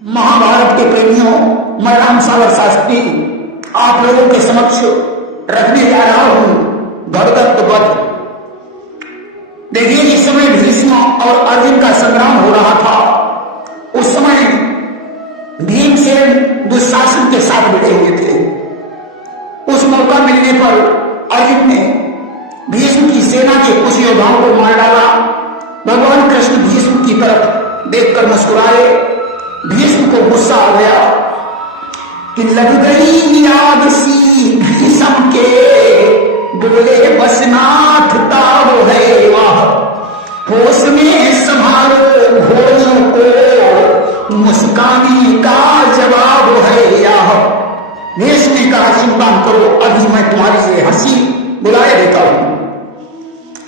महाभारत के प्रेमियों, मैं राम सागर शास्त्री आप लोगों के समक्ष रखने जा रहा हूं भगदत्त वध। देखिए, जिस समय भीष्म और अर्जुन का संग्राम हो रहा था, उस समय भीमसेन दुशासन के साथ बैठे हुए थे। उस मौका मिलने पर अर्जुन ने भीष्म की सेना के कुछ योद्धाओं को मार डाला। भगवान कृष्ण भीष्म की तरफ देखकर मुस्कुराए। भीष्म को गुस्सा आ गया कि लग गई आग सी भीष्म के, बोले बसनाथ तारो है वाह, होश में संभालो घोड़ों को, मुस्कानी का जवाब है यह। भीष्म ने कहा, चिंता करो, अभी मैं तुम्हारी से हंसी बुलाए देता हूं।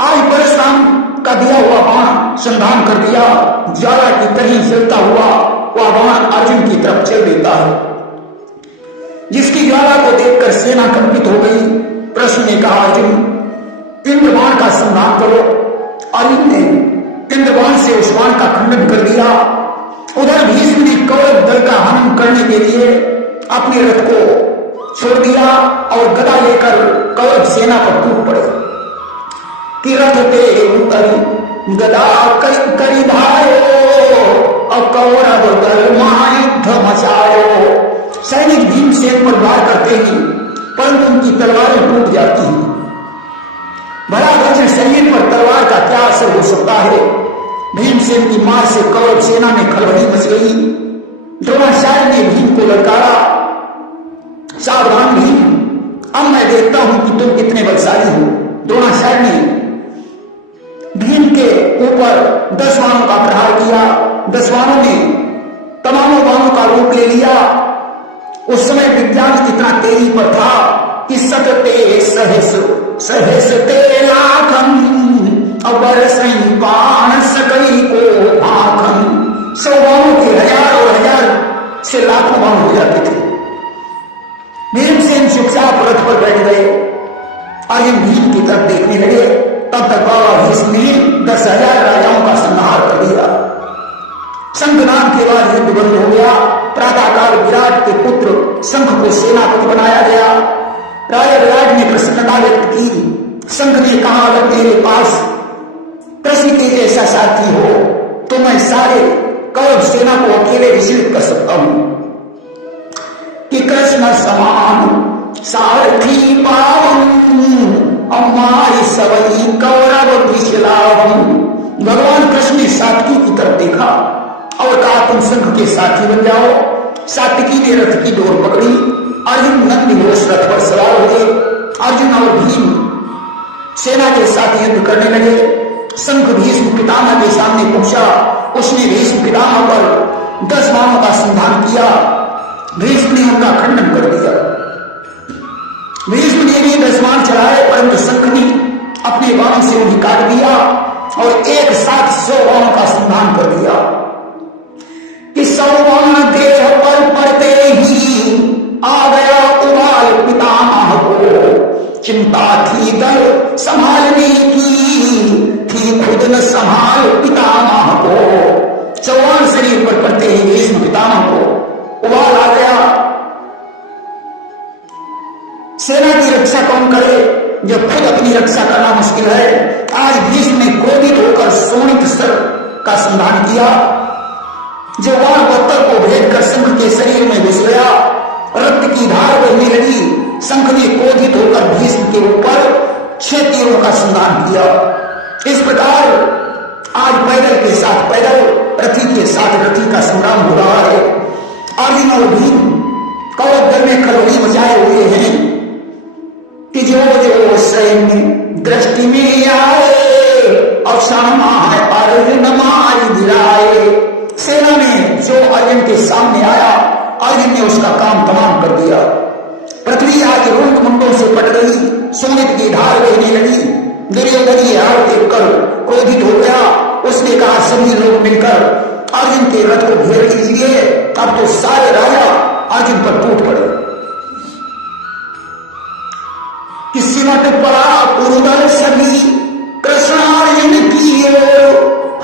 आज परशुराम का दिया हुआ बाण संधान कर दिया। ज्वाला की तरह जलता हुआ वह बाण अर्जुन की तरफ चल देता है, जिसकी ज्वाला को देखकर सेना कंपित हो गई। प्रश्न ने कहा, अर्जुन इंद्र बाण का संधान करो। अर्जुन ने इंद्र बाण से उस बाण का खंडन कर दिया। उधर भीष्म ने कौरव दल का हनन करने के लिए अपने रथ को छोड़ दिया और गदा लेकर कौरव सेना पर टूट पड़े कि रथ पे उतरी गदा करी भायो, और कौरव दल महायुद्ध मचायो। सैनिक भीमसेन पर वार करते ही परंतु उनकी तलवारें टूट जाती हैं। बड़ा वज्र शरीर पर तलवार का क्या असर हो सकता है। भीमसेन की मार से कौरव सेना में खलबली मच गई। द्रोणाचार्य ने भीम को ललकारा, सावधान भीम, अब मैं देखता हूं कि तुम कितने बलशाली हो। द्रोणाचार्य ने भीम के ऊपर 10 बाणों का प्रहार किया। 10 बाणों ने तमामों बाणों का रूप ले लिया। उस समय विज्ञान इतना तेजी पर था कि सतते सहसते लाखन, अबर सही बाण सकई को भाखन। 100 बाणों के 1000 और 1000 से लाखों बाण हो जाते थे। भीमसेन चुपचाप रथ पर बैठ गए। अर्जुन भीम की तरफ देखने लगे। तब तक बाबा भीष्म ने 10,000 राजाओं का संहार कर दिया। शंखनाद के बाद युद्ध बंद हो गया। प्रातःकाल विराट के पुत्र शंख को सेनापति बनाया गया। राजा विराट ने प्रसन्नता व्यक्त की। शंख ने कहा, अगर मेरे पास कृष्ण के जैसा साथी हो तो मैं सारे कौरव सेना को अकेले विचलित कर सकता हूं कि कृष्ण समान सारथी पावन, अम्माई सवई कौरव पिछलावन। भगवान कृष्ण ने सात्विकी की तरफ देखा और कहा, तुम शंख के साथी बन जाओ। सात्विकी ने रथ की डोर पकड़ी। अर्जुन नंदीघोष रथ पर सवार हो गए। अर्जुन और भीम सेना के साथ युद्ध करने लगे। शंख भीष्म पितामह के सामने पहुंचा। उसने भीष्म पितामह पर 10 बाणों का संधान किया। भीष्म ने उनका खंडन कर दिया। भीष्म ने भी 10 बाण चलाए, परंतु शंख ने अपने बाणों से उन्हें काट दिया और एक साथ 100 बाणों का संधान कर दिया कि 100 बाण देह पर पड़ते ही आ गया उबाल पितामह को। चिंता थी दल संभालने की, थी खुद न संभाल पितामह को। 100 शरीर पर पड़ते ही भीष्म पितामह को उबाल आ गया। सेना की रक्षा कौन करे जब खुद अपनी रक्षा करना मुश्किल है। आज भीष्म ने क्रोधित होकर शोणित सर का संधान किया, जो बाण पत्थर को भेदकर शंख के शरीर में घुस गया। रक्त की धार बहने लगी। शंख ने क्रोधित होकर भीष्म के ऊपर 6 तीरों का संधान किया। इस प्रकार आज पैदल के साथ पैदल, रथी के साथ रथी का संग्राम हो रहा है। अर्जुन और भीम कौरव दल में खलबली मचाए हुए हैं कि जो जो सैन्य दृष्टि में आए, अवसाना है अर्जुन मारी गिराए। सेना में जो अर्जुन के सामने आया, अर्जुन ने उसका काम तमाम कर दिया। पृथ्वी आज रुंड मुंडों से पट गई। सोने की धार बहने लगी। दुर्योधन ये हार देखकर क्रोधित हो गया। उसने कहा, सभी लोग मिलकर अर्जुन के रथ को घेर लीजिए। अब तो सारे राजा अर्जुन पर टूट पड़े। सिमट पड़ा पुरुदल सभी कृष्णार्जुन की,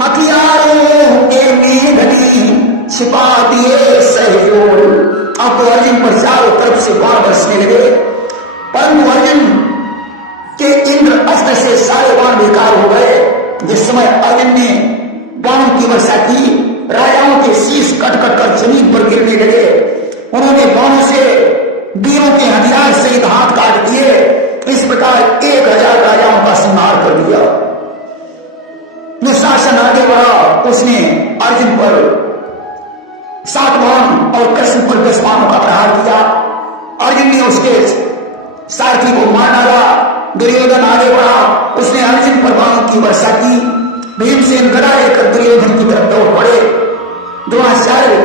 हथियारों के मेघनी छिपा दिए सहयोर। अब तो अर्जुन पर चारों तरफ से बाण बरसने लगे, परंतु अर्जुन के इंद्र अस्त्र से सारे बाण बेकार हो गए। जिस समय अर्जुन ने बाणों की वर्षा की, राजाओं के शीश कट कट कर जमीन पर गिरने लगे। उन्होंने बाणों से वीरों के हथियार सहित हाथ काट दिए। इस प्रकार 1000 राजाओं का संहार कर दिया। दुशासन आगे बढ़ा, उसने अर्जुन पर 7 बाण और कृष्ण पर 10 बाणों का प्रहार किया। अर्जुन ने उसके सारथी को मार डाला। दुर्योधन आगे बढ़ा, उसने अर्जुन पर बाणों की वर्षा की। भीमसेन गदा लेकर दुर्योधन की तरफ दौड़ पड़े। द्रोणाचार्य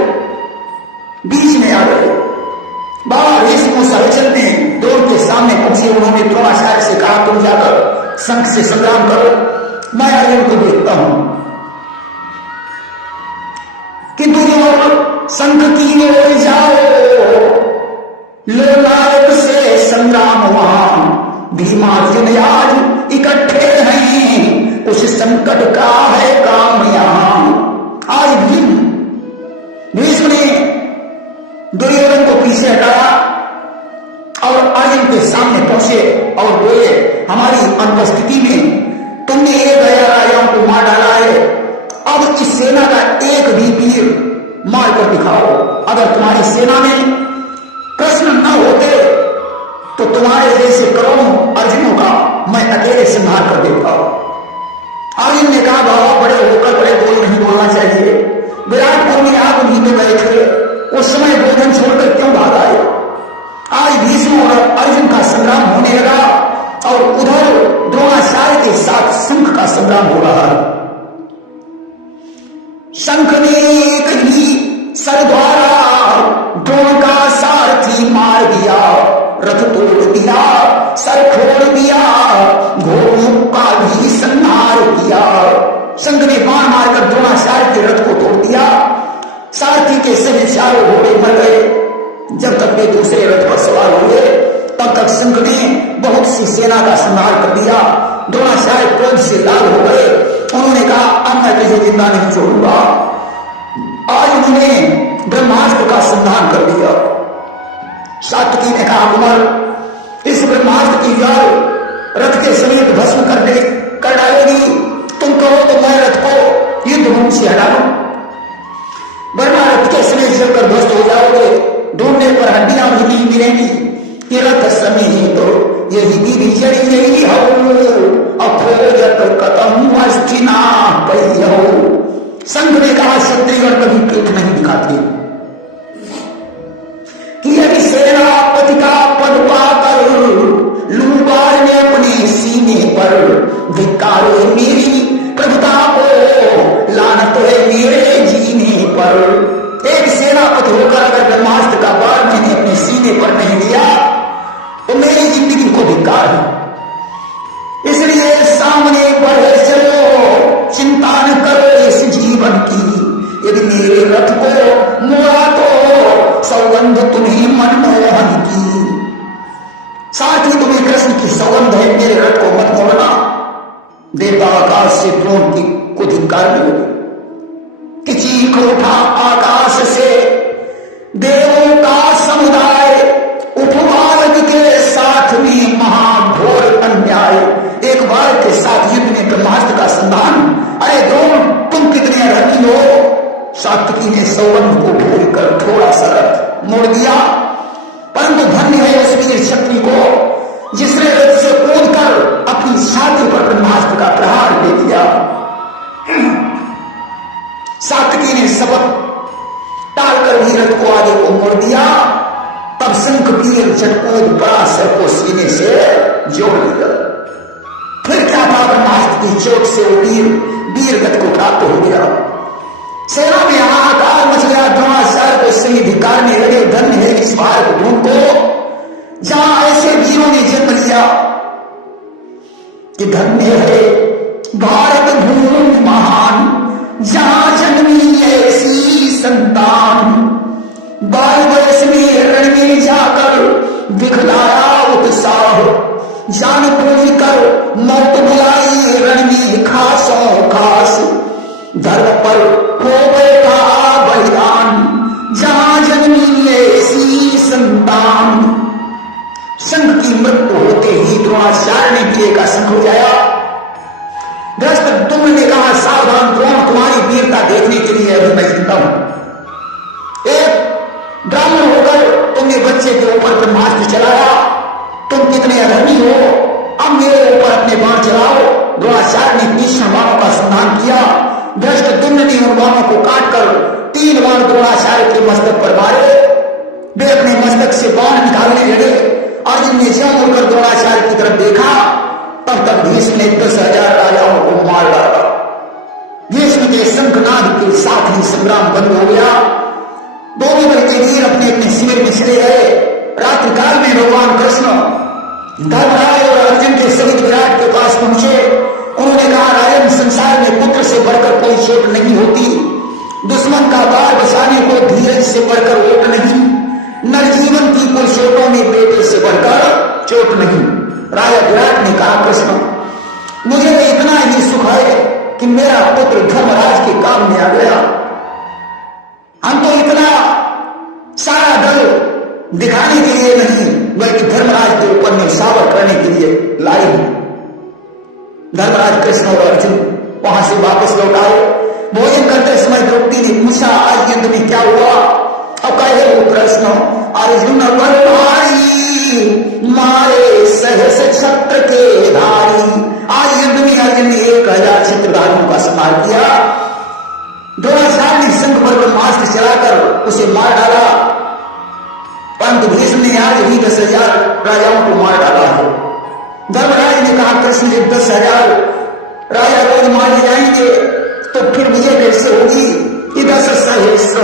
बीच में आ गए। बाबा भीष्म सहचल ने दौड़ के सामने पहुंचे। उन्होंने द्रोणाचार्य से कहा, तुम जाकर शंख से संग्राम करो, मैं अर्जुन को देखता हूं। कि दुर्योधन शंख की ओर जाओ, लोलायक से संग्राम वहां, भीमार्जुन आज इकट्ठे हैं, उस संकट का है काम यहां। आज भीष्म ने दुर्योधन को पीछे हटाया और अर्जुन के सामने पहुंचे और बोले, हमारी अनुपस्थिति में तुमने 1000 राजाओं को मार डाला है। अब इस सेना का एक भी वीर मार कर दिखाओ। अगर तुम्हारी सेना में कृष्ण न होते तो तुम्हारे जैसे करोड़ों अर्जुनों का मैं अकेले संहार कर देता हूं। अर्जुन ने कहा, बाबा बड़े होकर बड़े बोल नहीं बोलना चाहिए। विराटपुर में आप भी तो गए थे, उस समय भोजन छोड़कर क्यों भाग आए? आज भीष्म और अर्जुन का संग्राम होने लगा और उधर द्रोणाचार्य के साथ शंख का संग्राम हो रहा है। शंख ने एक ही सर द्वारा द्रोण का सारथी मार दिया, रथ तोड़ दिया, सर खोड़ दिया, घोड़ों का भी संहार किया। शंख ने बाण मारकर द्रोणाचार्य के रथ को तोड़ दिया। सारथी के सभी 4 घोड़े मर गए। जब तक वे दूसरे रथ पर सवार हुए, तब तक शंख ने बहुत सी सेना का संहार कर दिया। द्रोणाचार्य क्रोध से लाल हो गए। उन्होंने कहा, अब मैं तुझे जिंदा नहीं छोड़ूंगा। आज उन्होंने ब्रह्मास्त्र का संधान कर दिया। सात्विकी ने कहा, कुमार, इस ब्रह्मास्त्र की ज्वाल रथ के समीप भस्म कर डालेगी। तुम कहो तो मैं रथ को युद्ध भूमि से हटा लूं, वरना रथ के समीप जलकर ध्वस्त हो जाओगे। ढूंढने पर हड्डियां भी नहीं मिलेंगी। ये रथ समीप तो यही गिरिजर यही हो, अखोजत कतम अस्थिना पहियो। संघ ने कहा, क्षत्रियगण कभी पीठ नहीं दिखाते कि यदि सेनापति का पद पाकर लूबार ने अपने सीने पर धिक्कारे मेरी प्रभुता को, लानत है मेरे जीने पर। एक सेनापति होकर अगर ब्रह्मास्त्र का बार मैंने अपने सीने पर नहीं लिया तो मेरी जिंदगी को धिक्कार है। इसलिए सामने बढ़े चलो, चिंता न करो इस जीवन की। यदि मेरे रथ को मोड़ा तो सौगंध तुम्हें मनमोहन की। साथ ही तुम्हें कृष्ण की सौगंध है, मेरे रथ को मत मोड़ना। देवता आकाश से द्रोण की को धिक्कारने लगे कि चीख उठा आकाश से देवों का समुदाय, उपबालक के साथ में महाघोर अन्याय। एक बार के साथ युद्ध में ब्रह्मास्त्र का संधान। अरे द्रोण, तुम कितने अधर्मी हो। सात्विकी ने सौगंध को भूलकर थोड़ा सा रथ मोड़ दिया, परंतु धन्य है उस वीर क्षत्रिय को जिसने रथ से कूदकर अपनी छाती पर ब्रह्मास्त्र का प्रहार दे दिया। सात्विकी ने शपथ टालकर भी रथ को आगे को मोड़ दिया। तब शंख वीर झटकूद पराशर को सीने से जोड़ दिया। फिर क्या था, ब्रह्मास्त्र की चोट से वो वीर गति को प्राप्त हो गया। सेना में हाहाकार मच गया। द्रोणाचार्य को सही धिक्कारने लगे। धन्य है इस भारत भूमि को जहां ऐसे वीरों ने जन्म लिया, कि धन्य है भारत भूमि महान जहां जन्मी ऐसी संतान। 22 वर्ष में रण में जाकर दिखलाया उत्साह, जान पूरी कर मौत बुलाई रण में खासों खास। धर्म पर हो बैठा बलिदान, का शंख हो जाया। धृष्टद्युम्न ने कहा, सावधान द्रोण, तुम्हारी वीरता देखने के लिए अभी मैं जिंदा हूं। एक ब्राह्मण होकर तुमने बच्चे के ऊपर ब्रह्मास्त्र चलाया, तुम कितने अधर्मी हो, अब मेरे ऊपर अपने बाण चलाओ। द्रोणाचार्य ने तीक्ष्ण बाणों का संधान किया। धृष्टद्युम्न ने उन बाणों को काटकर 3 बाण द्रोणाचार्य के मस्तक पर मारे। वे अपने मस्तक से बाण निकालने लगे। अर्जुन ने ज्यों मुड़कर द्रोणाचार्य की तरफ देखा, तब तक भीष्म ने 10,000 राजाओं को मार डाला। भीष्म के शंखनाद के साथ ही संग्राम बंद हो गया। दोनों दल के वीर अपने अपने शिविर में चले गए। रात्रि काल में भगवान कृष्ण धर्मराज और अर्जुन के सहित विराट के पास पहुंचे। उन्होंने कहा, राजन, संसार में पुत्र से बढ़कर कोई चोट नहीं होती, दुश्मन का बार बचाने को धीरज से बढ़कर वोट नहीं, नरजीवन की कुल चोटों में बेटे से बढ़कर चोट नहीं। राजा विराट ने कहा, कृष्ण, मुझे तो इतना ही सुख है कि मेरा पुत्र धर्मराज के काम में आ गया। हम तो इतना सारा दल दिखाने के लिए नहीं, बल्कि धर्मराज के ऊपर न्यौछावर करने के लिए लाए हैं। धर्मराज कृष्ण और अर्जुन वहां से वापस लौट आए। भोजन करते समय द्रौपदी ने पूछा, आज युद्ध में क्या हुआ? अब कहे वो कृष्ण, अर्जुन भाई मारे सहस छत्र के धारी। आज युद्ध में अर्जुन ने 1000 छत्रधारियों का संहार किया। द्रोणाचार्य ने शंख पर ब्रह्मास्त्र चलाकर उसे मार डाला, परंतु भीष्म ने आज भी 10,000 राजाओं को मार डाला है। धर्मराज ने कहा, कृष्ण, जब 10,000 राजा रोज मारे जाएंगे तो फिर विजय कैसे होगी? 10 सहस्र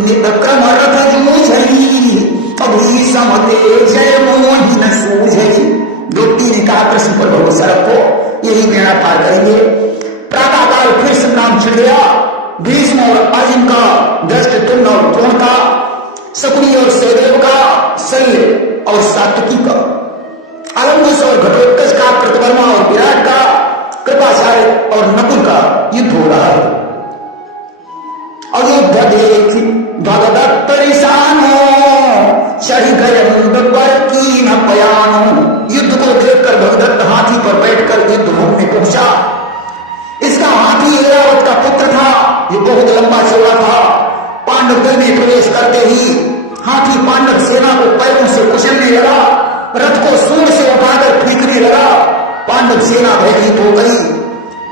निक्रम रथ जूझई, अभी समते जय मोहि न सूझई। द्रौपदी ने कहा, कृष्ण पर भरोसा रखो, यही बेड़ा पार करेंगे। प्रातः काल फिर संग्राम छिड़ गया। भीष्म और अर्जुन का, धृष्टद्युम्न और द्रोण का, शकुनी और सहदेव का, शल्य और सात्यकी का, अलंकुश और घटोत्कच का, कृतवर्मा और विराट का, कृपाचार्य और नकुल का युद्ध हो रहा है। अयोध्या देख भगदत्त रिसानो, चढ़ गए पर की न पयानो। युद्ध को देखकर भगदत्त हाथी पर बैठकर युद्ध भूमि में पहुंचा। इसका हाथी ऐरावत का पुत्र था, ये बहुत लंबा चौड़ा था। पांडव दल में प्रवेश करते ही हाथी पांडव सेना को पैरों से कुचलने लगा, रथ को सूंड से उठाकर फेंकने लगा। पांडव सेना भयभीत हो गई।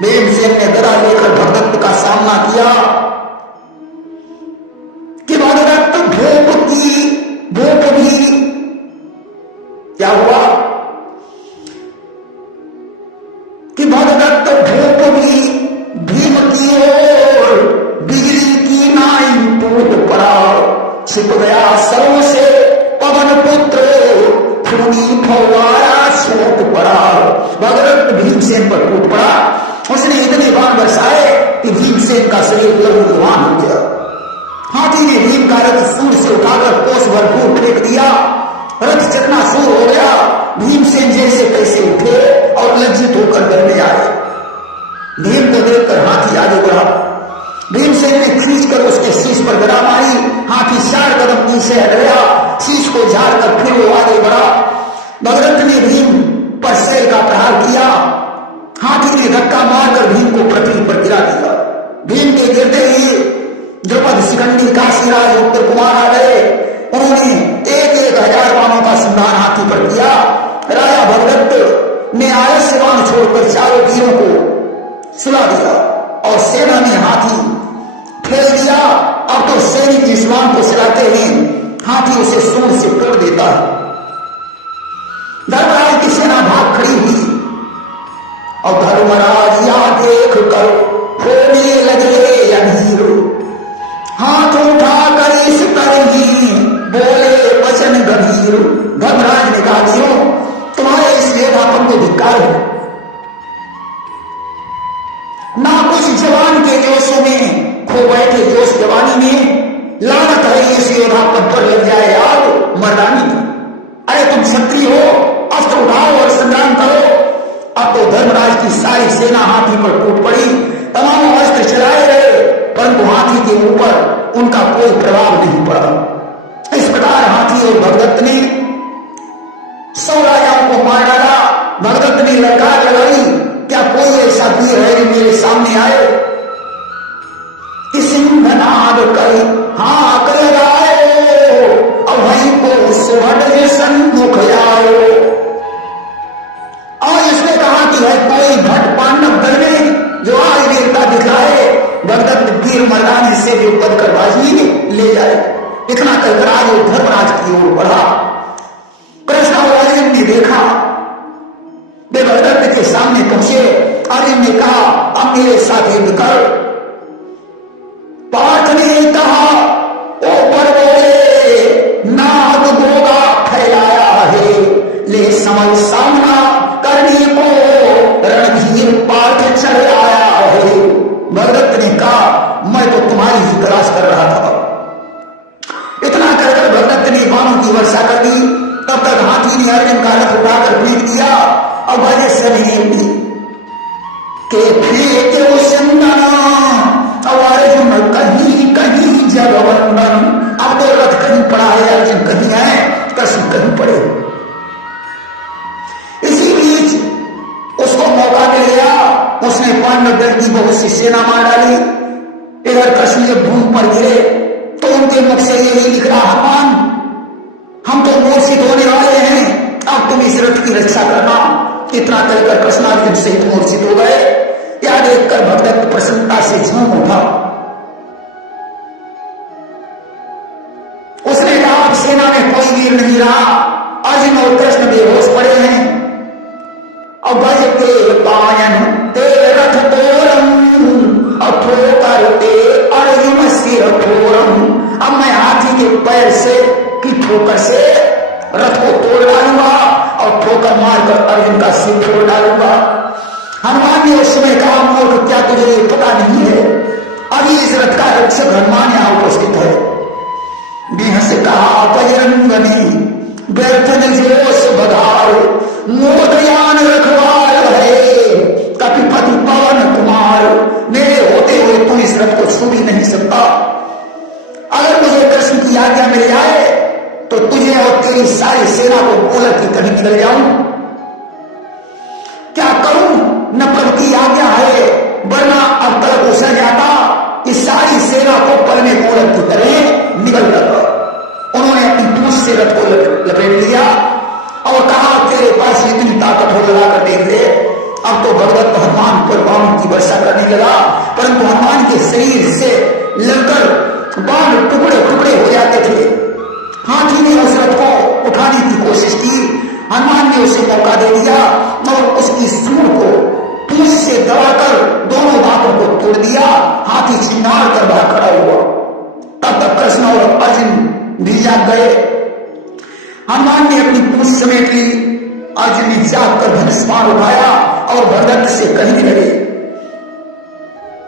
भीमसेन ने गदा लेकर भगदत्त का सामना किया कि भगदत्त भूप भी क्या हुआ कि भगदत्त भूप भी भीम की ओर बिजली की नाई टूट पड़ा। छिप गया सर्व से पवन पुत्र, खूनी फौवारा छूट पड़ा। भगदत्त भीमसेन पर टूट पड़ा। उसने इतने बाण बरसाए कि भीमसेन का शरीर लहूलुहान हो गया। हाथी ने भीम का रथ सूंड से उठाकर कोस भर दूर फेंक दिया। रथ चकनाचूर हो गया। भीमसेन जैसे कैसे उठे और लज्जित होकर डरने आए। भीम को देखकर हाथी आगे बढ़ा। भीमसेन ने खींचकर उसके शीश पर गदा मारी। हाथी 4 कदम पीछे हट गया। शीश को झाड़कर फिर वो आगे बढ़ा। भगदत्त ने भीम पर शैल का प्रहार किया। हाथी ने धक्का मारकर भीम को पृथ्वी पर गिरा दिया। भीम के गिरते ही द्रुपद, शिखंडी, काशीराज, उत्तर कुमार आ गए। उन्होंने 1,000 बाणों का संधान हाथी पर किया। राजा भगदत्त ने आलस्य बाण छोड़कर चारों वीरों को सुला दिया और सेना ने हाथी फेल दिया। अब तो सैनिक जिस बाण को चलाते हैं, हाथी उसे सूंड से तोड़ देता है। धर्मराज की सेना भाग खड़ी हुई और धर्मराज यहां देख कर होने लगे अधीर। हाथ उठा कर इस तरह ही बोले वचन गंभीर। धर्मराज ने कहा, वीरों, तुम्हारे इस वेदापन को धिक्कार है। ना कुछ जवान के जोशों में खो बैठे जोश जवानी में, लानत है इस योद्धापन पर लग जाए आग मर्दानी में। अरे तुम क्षत्रिय हो, अस्त्र उठाओ और संग्राम करो। अब तो धर्मराज की सारी सेना हाथी पर टूट पड़ी। तमाम अस्त्र चलाए गए, परंतु हाथी के ऊपर उनका कोई प्रभाव नहीं पड़ा। इस प्रकार हाथी और भगदत्त ने 100 राजाओं को मार डाला। भगदत्त ने ललकार इतना कहकर आज वो धर्मराज की ओर बढ़ा। कृष्ण और अर्जुन ने देखा, वे भगदत्त के सामने पहुंचे। अर्जुन ने कहा, अब मेरे साथ युद्ध कर। पार्थ ने कहा, ओ बड़बोले, नाग गोगा फैलाया है, ले समझ सामना करने को रणधीर पार्थ चढ़ आया है। भगदत्त ने कहा, मैं तो तुम्हारी ही तलाश कर रहा था। इतना कहकर भगदत्त ने बाणों की वर्षा कर दी। तब तक हाथी ने अर्जुन का रथ उठाकर पीट दिया और बजे सभी के फेंके वो चंदना और अर्जुन कहीं कहीं जगवंदन। अब तो रथ कहीं पड़ा है, अर्जुन कहीं है, कृष्ण कहीं पड़े। इसी बीच उसको मौका मिल गया, उसने पांडव दल की बहुत सी सेना मार डाली। इधर कृष्ण जब भूमि पर गिरे तो उनके मुख से यही निकला, हनुमान हम तो मूर्छित होने वाले हैं, अब तुम इस रथ की रक्षा करना। इतना कहकर कृष्णार्जुन सहित मूर्छित हो गए। यह देखकर भगदत्त प्रसन्नता से झूम उठा। उसने कहा, अब सेना में कोई वीर नहीं रहा, अर्जुन और कृष्ण बेहोश पड़े हैं। और बज के पायन ते रथ तोरम और ठोकर ते अर्जुन सिर फोरम। अब मैं हाथी के पैर से की ठोकर से रथ को तोड़ डालूंगा और ठोकर मारकर अर्जुन का सिर फोड़ डालूंगा। हनुमान ने उस समय कहा, मूर्ख, क्या तुझे ये पता नहीं है, अभी इस रथ का रक्षक हनुमान यहां उपस्थित है। नेह से कहा, बजरंगनी व्यर्थन जोश बधार, मोदयान रखवार है, कपिपति पवन कुमार। मेरे होते हुए तू इस रथ को छू भी नहीं सकता। अगर मुझे कृष्ण की आज्ञा मिल जाए तो तुझे और तेरी सारी सेना को गोलक की तरह निकल जाऊं। क्या करूं, न प्रभु की आज्ञा है, वरना अब तक उसे जाता इस सारी सेना को पल में गोलक की तरह निकल जाता। उन्होंने अपनी पूंछ से रथ को लपेट लिया और कहा, तेरे पास इतनी ताकत हो, लगा कर देख ले। अब तो भगदत्त हनुमान पर बाणों की वर्षा करने लगा, परंतु हनुमान के शरीर से लगकर बाण टुकड़े टुकड़े हो जाते थे। हाथी ने उस रथ को उठाने की कोशिश की, हनुमान ने उसे मौका दे दिया और उसकी सूंड को पूंछ से दबाकर दोनों दांतों को तोड़ दिया। हाथी चिंगार कर बाहर खड़ा हुआ। तब तक कृष्ण और अर्जुन भी जाग गए। हनुमान ने अपनी पूंछ समेट ली, अर्जुन ने जाग कर धनुष बाण उठाया और भगदत्त से कहने लगे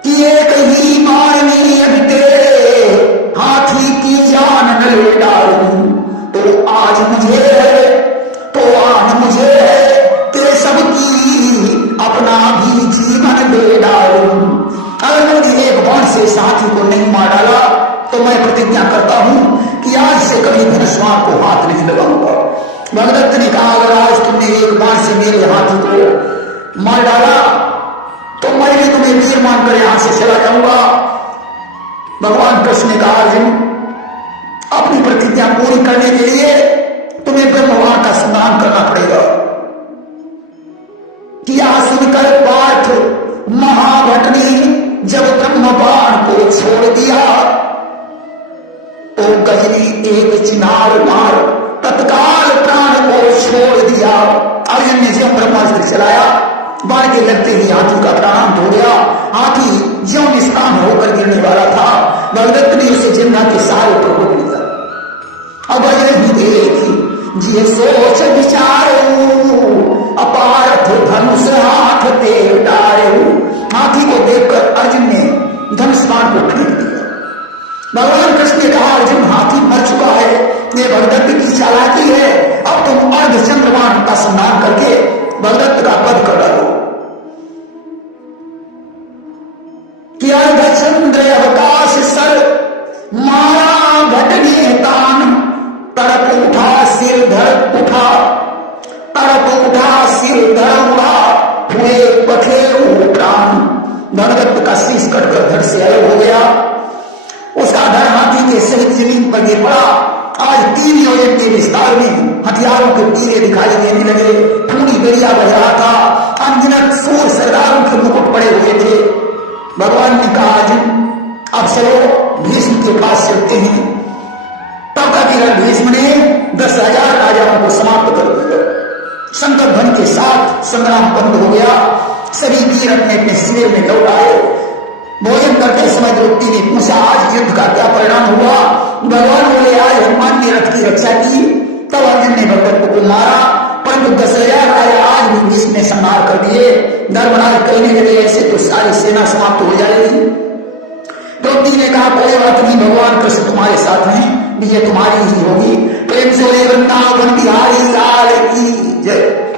कि एक ही बार में अब तेरे हाथी की जान न ले डालूं, तो आज मुझे है तो आन मुझे है, तेरे सबकी अपना भी जीवन दे डालूं। अगर मैंने एक बाण से इस हाथी को नहीं मार डाला तो मैं प्रतिज्ञा करता हूं कि आज से कभी धनुष बाण को हाथ नहीं लगाऊंगा। भगदत्त ने कहा, अगर आज तुमने एक बाण से मेरे हाथी को मार डाला तो मैं भी तुम्हें वीर मानकर यहां से चला जाऊंगा। भगवान कृष्ण ने कहा, अर्जुन, अपनी प्रतिज्ञा पूरी करने के लिए तुम्हें ब्रह्मवान का स्नान करना पड़ेगा। किया सुनकर पार्थ महाभट ने जब ब्रह्मवान को छोड़ दिया तो गजनी एक चिनार मार तत्काल प्राण को छोड़ दिया। अर्जुन ने जब ब्रह्मास्त्र चलाया, बाण के लगते ही हाथी का प्राण हो गया। हाथी ज्यों निष्काम होकर गिरने वाला था, भगदत्त ने उसे जिंदा के सारे पर रोक लिया। अब ही देखी जी सोच विचारो, अपार्थ धनुष हाथ ते डारे। हाथी को देखकर अर्जुन ने धनुष बाण को फेंक दिया। भगवान कृष्ण ने कहा, अर्जुन, हाथी मर चुका है, ये भगदत्त की चालाकी है। अब तुम अर्धचंद्र बाण का स्नान करके भगदत्त का वध कर डालो। कि अर्धचंद्र अवकाश सर मारा घटने तान, तड़प उठा सिर धड़ उठा, तड़प उठा सिर धड़ उठा, हुए पखेरु प्राण। भगदत्त का शीश कटकर धड़ से अलग हो गया। उसका धड़ हाथी के सहित जमीन पर गिर पड़ा। आज 3 योजन के विस्तार में हथियारों के तीरे दिखाई देने लगे। पूरी दरिया बह रहा था, अनगिनत सूर सरदारों के मुकुट पड़े हुए थे। भगवान ने कहा, अर्जुन, अब चलो भीष्म के पास चलते हैं। शंकर ध्वनि के साथ संग्राम बंद हो गया। सभी वीर अपने अपने शिविर में लौट आए। भोजन करते समय द्रौपदी ने पूछा, आज युद्ध का क्या परिणाम हुआ? भगवान बोले, आज हनुमान ने रथ की रक्षा की। तब अर्जुन ने भगवत को मारा, परंतु 10,000 राजा आज भी भीष्म ने संहार कर दिए। धर्मराज कहने लगे, ऐसे तो सारी सेना समाप्त हो जाएगी। द्रौपदी ने कहा, कोई बात नहीं, भगवान कृष्ण तुम्हारे साथ हैं, विजय तुम्हारी ही होगी। प्रेम से वृंदावन बिहारी लाल की जय।